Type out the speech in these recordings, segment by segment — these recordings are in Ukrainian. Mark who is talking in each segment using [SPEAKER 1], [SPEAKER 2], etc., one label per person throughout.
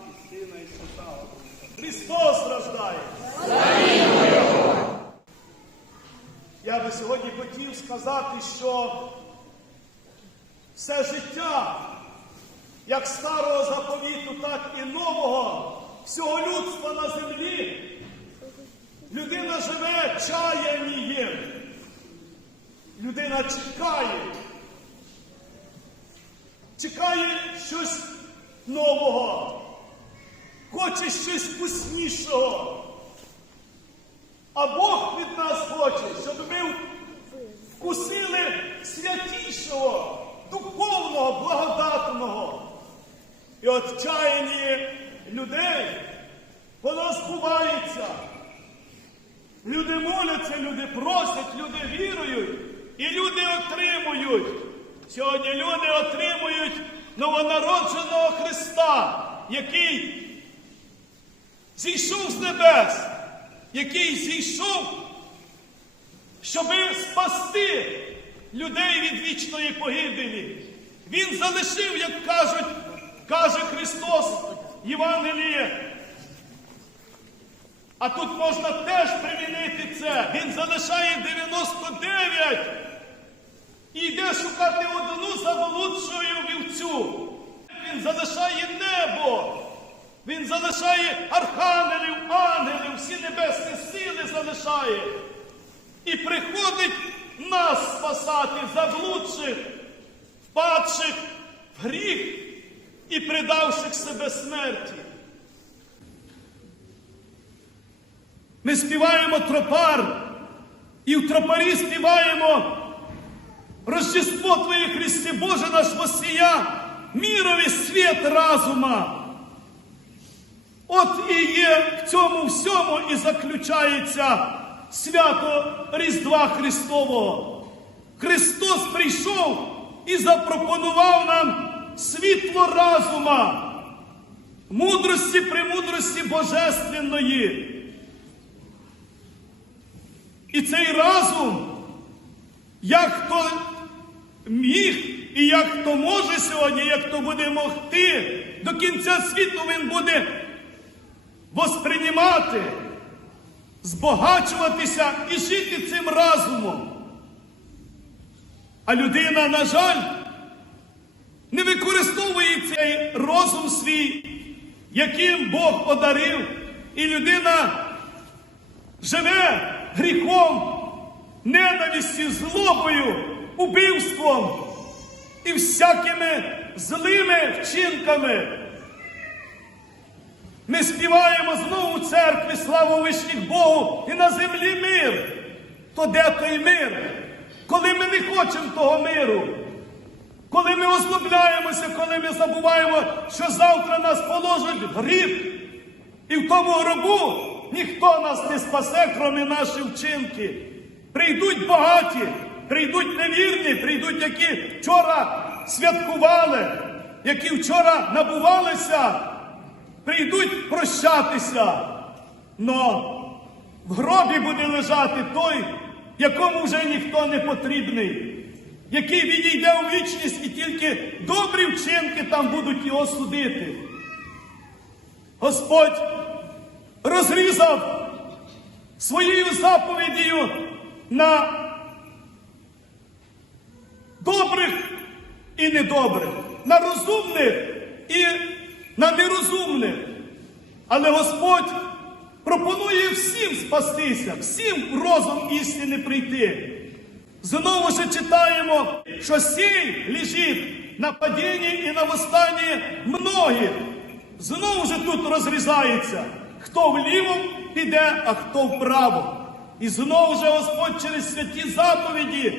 [SPEAKER 1] І Сина і Святого. Христос рождає! Я би сьогодні хотів сказати, що все життя, як старого заповіту, так і нового, всього людства на землі, людина живе чаянням. Людина чекає. Чекає щось нового, хоче щось вкуснішого. А Бог від нас хоче, щоб ми вкусили святішого, духовного, благодатного. І от чаянні людей воно збувається. Люди моляться, люди просять, люди вірують, і люди отримують. Сьогодні люди отримують новонародженого Христа, який зійшов з небес, який зійшов, щоби спасти людей від вічної погибелі. Він залишив, як кажуть, каже Христос Євангеліє. А тут можна теж примінити це. Він залишає 99 і йде шукати одну заблудшою вівцю. Він залишає небо. Він залишає архангелів, ангелів, всі небесні сили залишає. І приходить нас спасати, заблудших, впадших в гріх і предавших себе смерті. Ми співаємо тропар, і в тропарі співаємо Рождество Твоє Христе Боже наш Восія, мірові світ разума. От і є в цьому всьому і заключається свято Різдва Христового. Христос прийшов і запропонував нам світло разума, мудрості премудрості божественної. І цей разум, як хто міг і як хто може сьогодні, як хто буде могти, до кінця світу він буде восприймати, збагачуватися і жити цим разумом. А людина, на жаль, не використовує цей розум свій, яким Бог одарив, і людина живе гріхом, ненавистю, злобою, убивством і всякими злими вчинками. Ми співаємо знову церкві славу вишніх Богу і на землі мир. То де той мир? Коли ми не хочемо того миру, коли ми ослабляємося, коли ми забуваємо, що завтра нас положать в гріб, і в тому гробу ніхто нас не спасе, крім наші вчинки. Прийдуть багаті, прийдуть невірні, прийдуть, які вчора святкували, які вчора набувалися, прийдуть прощатися. Но в гробі буде лежати той, якому вже ніхто не потрібний, який відійде у вічність і тільки добрі вчинки там будуть його судити. Господь розрізав своєю заповіддю на добрих і недобрих, на розумних і на нерозумних. Але Господь пропонує всім спастися, всім розум істини прийти. Знову ж читаємо, що сій лежить на падінні і на восстанні многих. Знову ж тут розрізається, хто вліво піде, а хто вправо. І знову ж Господь через святі заповіді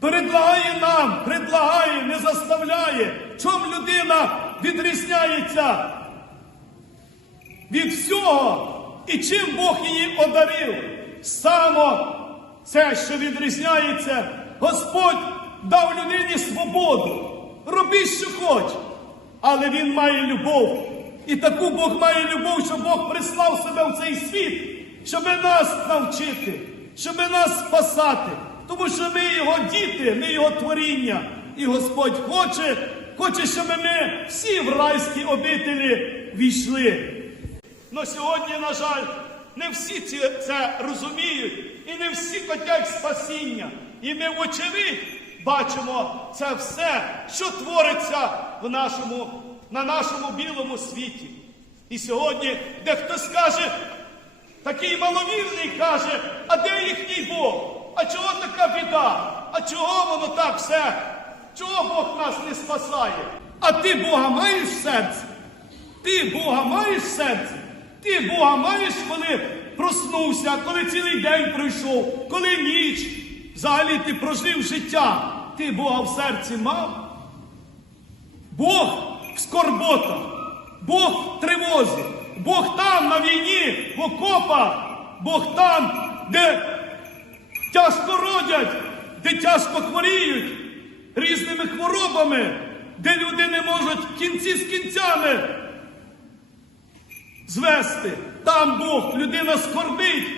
[SPEAKER 1] предлагає нам, предлагає, не заставляє, чом людина відрізняється від всього, і чим Бог її одарив. Само це, що відрізняється, Господь дав людині свободу. Роби, що хоч. Але Він має любов. І таку Бог має любов, що Бог прислав себе в цей світ, щоб нас навчити, щоб нас спасати. Тому що ми його діти, ми його творіння. І Господь хоче, хоче, щоб ми всі в райській обителі війшли. Но сьогодні, на жаль, не всі це розуміють і не всі хочуть спасіння. І ми, вочевидь, бачимо це все, що твориться в нашому, на нашому білому світі. І сьогодні дехто скаже, такий маловірний каже, а де їхній Бог? А чого така біда? А чого воно так все? Чого Бог нас не спасає? А ти Бога маєш в серці? Ти Бога маєш в серці? Ти Бога маєш, коли проснувся, коли цілий день пройшов, коли ніч. Взагалі ти прожив життя. Ти Бога в серці мав? Бог в скорботах, Бог в тривозі, Бог там на війні, в окопах, Бог там, де тяжко родять, де тяжко хворіють різними хворобами, де люди не можуть кінці з кінцями звести. Там Бог, людина скорбить.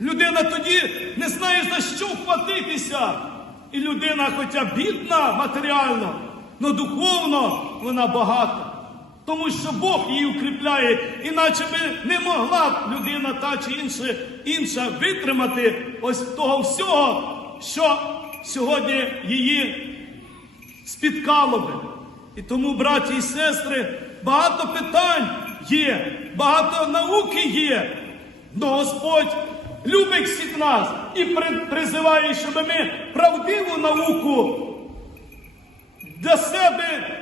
[SPEAKER 1] Людина тоді не знає за що вхватитися. І людина, хоча бідна матеріально, але духовно вона багата. Тому що Бог її укріпляє, іначе би не могла б людина та чи інша, інша витримати ось того всього, що сьогодні її спіткало би. І тому, браті і сестри, багато питань є, багато науки є. Но Господь любить всіх нас і призиває, щоб ми правдиву науку для себе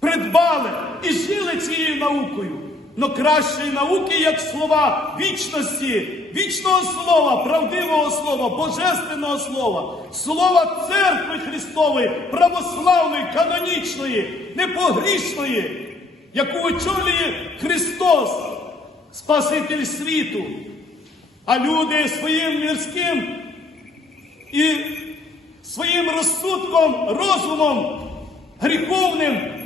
[SPEAKER 1] придбали і жили цією наукою. Но кращої науки, як слова вічності, вічного слова, правдивого слова, божественного слова, слова церкви Христової, православної, канонічної, непогрішної, яку очолює Христос, Спаситель світу. А люди своїм мірським і своїм розсудком, розумом гріховним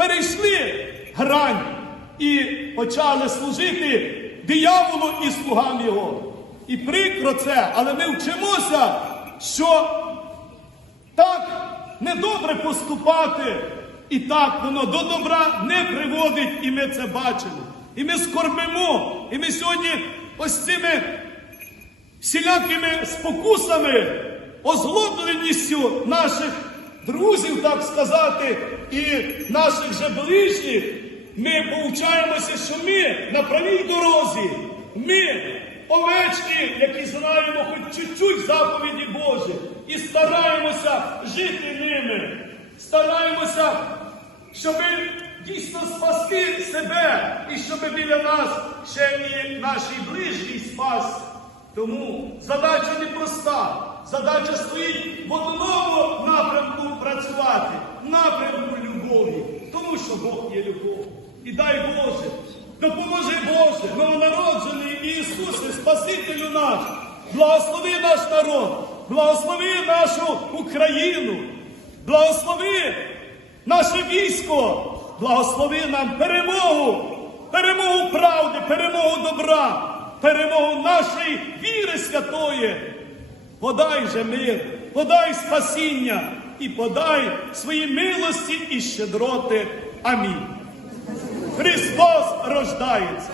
[SPEAKER 1] перейшли грань і почали служити дияволу і слугам його. І прикро це, але ми вчимося, що так недобре поступати, і так воно до добра не приводить, і ми це бачимо. І ми скорбимо, і ми сьогодні ось цими всілякими спокусами, озлобленістю наших друзів, так сказати, і наших же ближніх, ми повчаємося, що ми на правій дорозі, ми овечки, які знаємо хоч чуть-чуть заповіді Божі, і стараємося жити ними, стараємося, щоб дійсно спасти себе, і щоб біля нас ще і наші ближні спасти. Тому задача непроста. Задача стоїть в одному напрямку працювати, напрямку любові. Тому що Бог є любов. І дай Боже, допоможи Боже, новонароджений Ісусе, Спасителю наш, благослови наш народ, благослови нашу Україну, благослови наше військо, благослови нам перемогу, перемогу правди, перемогу добра, перемогу нашої віри святої. Подай же мир, подай спасіння і подай свої милості і щедроти. Амінь. Христос рождається.